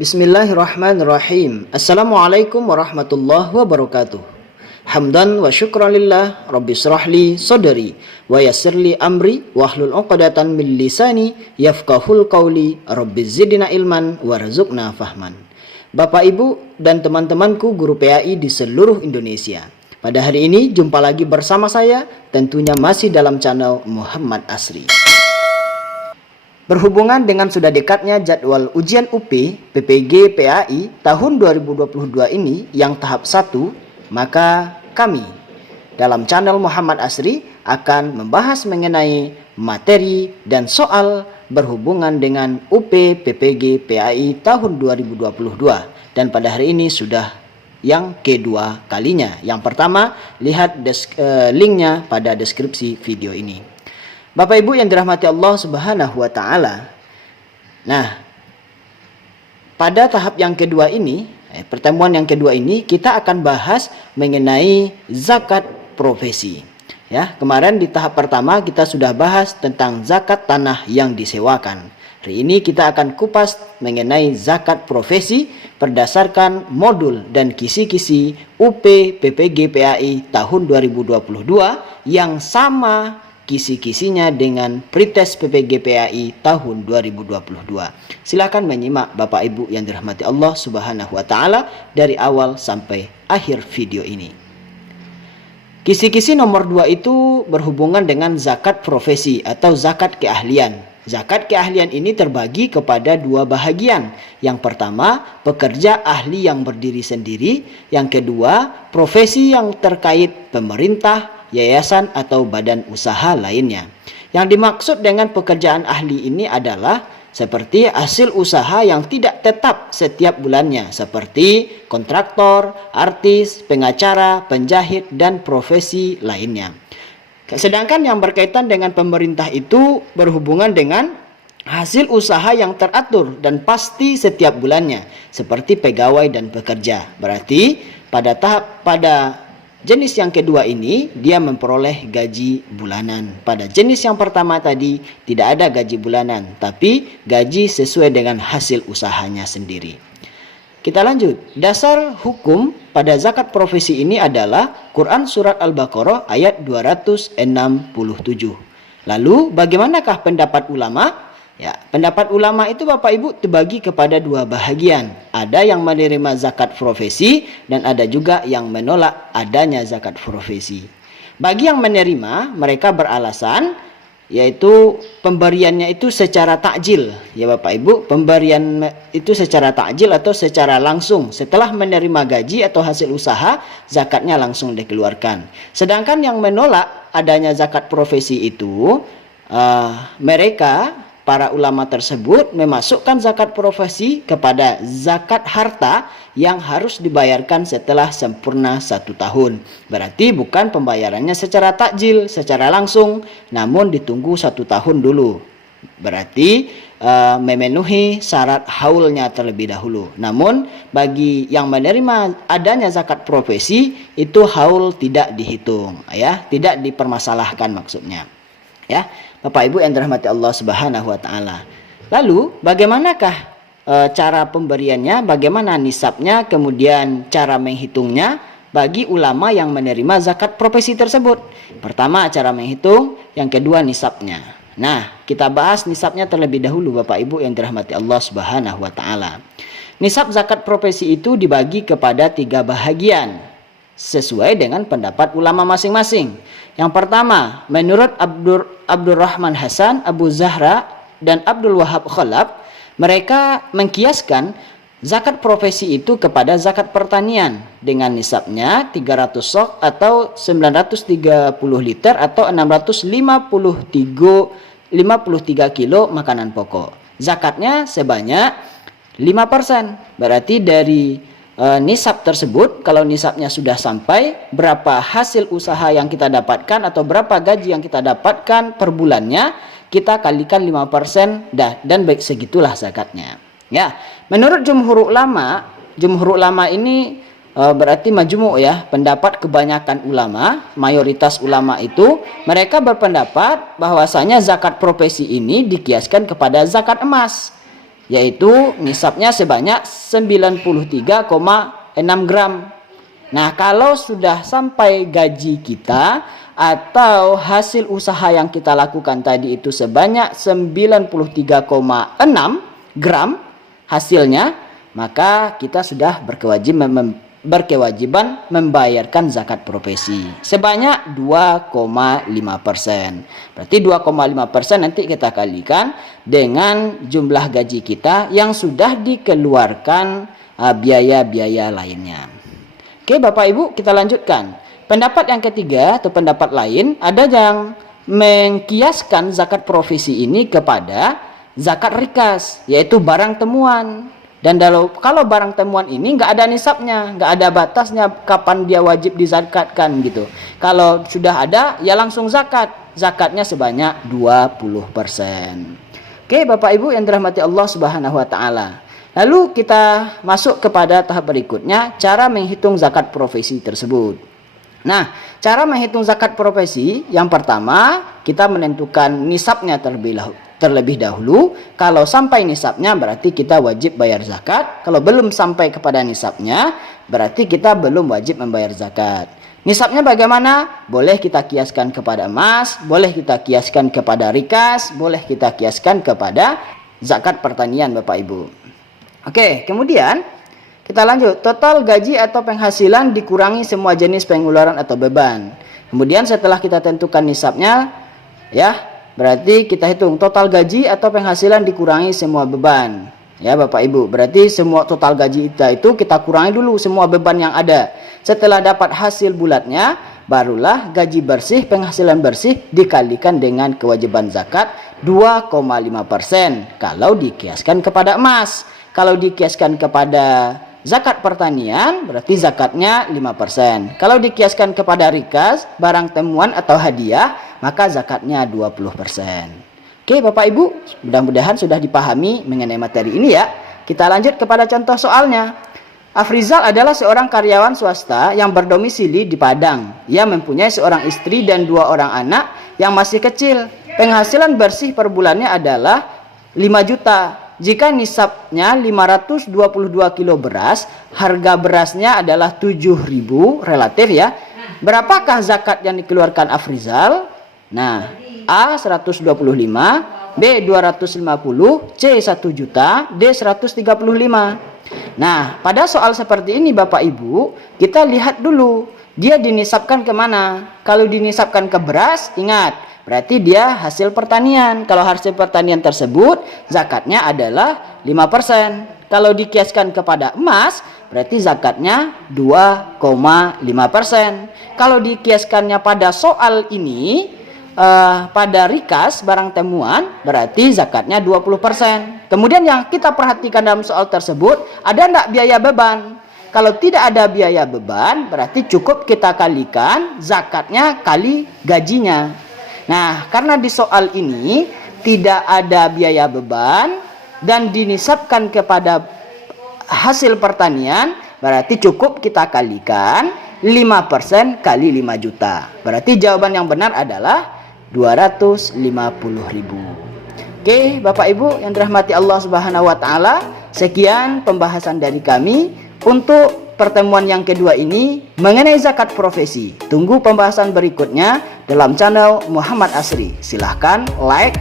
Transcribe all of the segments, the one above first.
Bismillahirrahmanirrahim. Assalamualaikum warahmatullahi wabarakatuh. Hamdan wa syukran lillah, Rabbi syrahli sadri wa yassirli amri wahlul 'uqdatam min lisani yafqahul qawli, Rabbi zidna ilman warzuqna fahman. Bapak Ibu dan teman-temanku guru PAI di seluruh Indonesia. Pada hari ini jumpa lagi bersama saya, tentunya masih dalam channel Muhammad Asri. Berhubungan dengan sudah dekatnya jadwal ujian UP PPG PAI tahun 2022 ini yang tahap 1, maka kami dalam channel Muhammad Asri akan membahas mengenai materi dan soal berhubungan dengan UP PPG PAI tahun 2022. Dan pada hari ini sudah yang kedua kalinya. Yang pertama, lihat linknya pada deskripsi video ini. Bapak Ibu yang dirahmati Allah Subhanahu wa taala. Nah, pada tahap yang kedua ini, pertemuan yang kedua ini kita akan bahas mengenai zakat profesi. Ya, kemarin di tahap pertama kita sudah bahas tentang zakat tanah yang disewakan. Hari ini kita akan kupas mengenai zakat profesi berdasarkan modul dan kisi-kisi UP PPG PAI tahun 2022 yang sama kisi-kisinya dengan pretest PPG PAI tahun 2022. Silakan menyimak Bapak Ibu yang dirahmati Allah Subhanahu wa taala dari awal sampai akhir video ini. Kisi-kisi nomor 2 itu berhubungan dengan zakat profesi atau zakat keahlian. Zakat keahlian ini terbagi kepada dua bahagian. Yang pertama, pekerja ahli yang berdiri sendiri. Yang kedua, profesi yang terkait pemerintah, yayasan atau badan usaha lainnya. Yang dimaksud dengan pekerjaan ahli ini adalah seperti hasil usaha yang tidak tetap setiap bulannya, seperti kontraktor, artis, pengacara, penjahit, dan profesi lainnya. Sedangkan yang berkaitan dengan pemerintah itu berhubungan dengan hasil usaha yang teratur dan pasti setiap bulannya, seperti pegawai dan pekerja. Berarti pada jenis yang kedua ini dia memperoleh gaji bulanan. Pada jenis yang pertama tadi tidak ada gaji bulanan, tapi gaji sesuai dengan hasil usahanya sendiri. Kita lanjut. Dasar hukum pada zakat profesi ini adalah Quran Surat Al-Baqarah ayat 267. Lalu bagaimanakah pendapat ulama? Ya, pendapat ulama itu Bapak Ibu terbagi kepada dua bahagian. Ada yang menerima zakat profesi dan ada juga yang menolak adanya zakat profesi. Bagi yang menerima, mereka beralasan yaitu pemberiannya itu secara takjil. Ya Bapak Ibu, pemberian itu secara takjil atau secara langsung. Setelah menerima gaji atau hasil usaha, zakatnya langsung dikeluarkan. Sedangkan yang menolak adanya zakat profesi itu, mereka para ulama tersebut memasukkan zakat profesi kepada zakat harta yang harus dibayarkan setelah sempurna 1 tahun. Berarti bukan pembayarannya secara takjil, secara langsung, namun ditunggu 1 tahun dulu. Berarti memenuhi syarat haulnya terlebih dahulu. Namun bagi yang menerima adanya zakat profesi itu haul tidak dihitung, ya, tidak dipermasalahkan maksudnya. Ya, Bapak Ibu yang dirahmati Allah Subhanahu wa taala. Lalu bagaimanakah cara pemberiannya, bagaimana nisabnya, kemudian cara menghitungnya bagi ulama yang menerima zakat profesi tersebut? Pertama cara menghitung, yang kedua nisabnya. Nah, kita bahas nisabnya terlebih dahulu Bapak Ibu yang dirahmati Allah Subhanahu wa taala. Nisab zakat profesi itu dibagi kepada 3 bahagian sesuai dengan pendapat ulama masing-masing. Yang pertama, menurut Abdurrahman Hasan, Abu Zahra, dan Abdul Wahab Khalaf, mereka mengkiaskan zakat profesi itu kepada zakat pertanian dengan nisabnya 300 sok atau 930 liter atau 653 kilo makanan pokok. Zakatnya sebanyak 5%. Berarti dari nisab tersebut, kalau nisabnya sudah sampai, berapa hasil usaha yang kita dapatkan atau berapa gaji yang kita dapatkan per bulannya, kita kalikan 5% dan baik segitulah zakatnya. Ya, menurut jumhur ulama ini berarti majmu' ya, pendapat kebanyakan ulama, mayoritas ulama itu mereka berpendapat bahwasanya zakat profesi ini dikiaskan kepada zakat emas. yaitu nisabnya sebanyak 93,6 gram. Nah, kalau sudah sampai gaji kita atau hasil usaha yang kita lakukan tadi itu sebanyak 93,6 gram hasilnya, maka kita sudah berkewajiban membayarkan zakat profesi sebanyak 2,5%. Berarti 2,5% nanti kita kalikan dengan jumlah gaji kita yang sudah dikeluarkan biaya-biaya lainnya. Oke Bapak Ibu, kita lanjutkan. Pendapat yang ketiga atau pendapat lain, ada yang mengkiaskan zakat profesi ini kepada zakat rikas, yaitu barang temuan. Dan kalau barang temuan ini nggak ada nisabnya, nggak ada batasnya kapan dia wajib dizakatkan gitu. Kalau sudah ada, ya langsung zakat. Zakatnya sebanyak 20%. Oke Bapak Ibu yang dirahmati Allah Subhanahu wa Ta'ala. Lalu kita masuk kepada tahap berikutnya, cara menghitung zakat profesi tersebut. Nah, cara menghitung zakat profesi yang pertama, kita menentukan nisabnya terlebih dahulu. Kalau sampai nisabnya berarti kita wajib bayar zakat. Kalau belum sampai kepada nisabnya, berarti kita belum wajib membayar zakat. Nisabnya bagaimana? Boleh kita kiaskan kepada emas, boleh kita kiaskan kepada rikas, boleh kita kiaskan kepada zakat pertanian Bapak Ibu. Oke, kemudian kita lanjut. Total gaji atau penghasilan dikurangi semua jenis pengeluaran atau beban. Kemudian setelah kita tentukan nisabnya, ya, berarti kita hitung total gaji atau penghasilan dikurangi semua beban. Ya Bapak Ibu, berarti semua total gaji kita kurangi dulu semua beban yang ada. Setelah dapat hasil bulatnya, barulah gaji bersih, penghasilan bersih dikalikan dengan kewajiban zakat 2,5% kalau dikiaskan kepada emas. Kalau dikiaskan kepada zakat pertanian, berarti zakatnya 5%. Kalau dikiaskan kepada rikas, barang temuan atau hadiah, maka zakatnya 20%. Oke Bapak Ibu, mudah-mudahan sudah dipahami mengenai materi ini ya. Kita lanjut kepada contoh soalnya. Afrizal adalah seorang karyawan swasta yang berdomisili di Padang. Ia mempunyai seorang istri dan 2 orang anak yang masih kecil. Penghasilan bersih per bulannya adalah 5 juta. Jika nisabnya 522 kilo beras, harga berasnya adalah 7.000 relatif ya. Berapakah zakat yang dikeluarkan Afrizal? Nah, A 125, B 250, C 1 juta, D 135. Nah, pada soal seperti ini Bapak Ibu, kita lihat dulu dia dinisabkan kemana. Kalau dinisabkan ke beras, ingat, berarti dia hasil pertanian. Kalau hasil pertanian tersebut, zakatnya adalah 5%. Kalau dikiaskan kepada emas, berarti zakatnya 2,5%. Kalau dikiaskannya pada soal ini, pada rikas, barang temuan, berarti zakatnya 20%. Kemudian yang kita perhatikan dalam soal tersebut, ada enggak biaya beban? Kalau tidak ada biaya beban, berarti cukup kita kalikan zakatnya kali gajinya. Nah, karena di soal ini tidak ada biaya beban dan dinisabkan kepada hasil pertanian, berarti cukup kita kalikan 5% kali 5 juta. Berarti jawaban yang benar adalah 250.000. Oke, Bapak Ibu yang dirahmati Allah Subhanahu wa Ta'ala, sekian pembahasan dari kami untuk pertemuan yang kedua ini mengenai zakat profesi. Tunggu pembahasan berikutnya dalam channel Muhammad Asri. Silahkan like,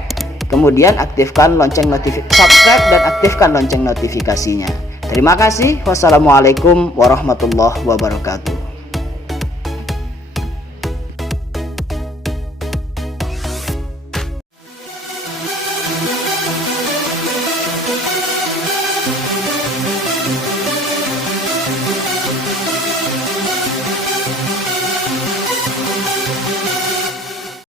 kemudian aktifkan lonceng notifikasi, subscribe dan aktifkan lonceng notifikasinya. Terima kasih. Wassalamualaikum warahmatullahi wabarakatuh.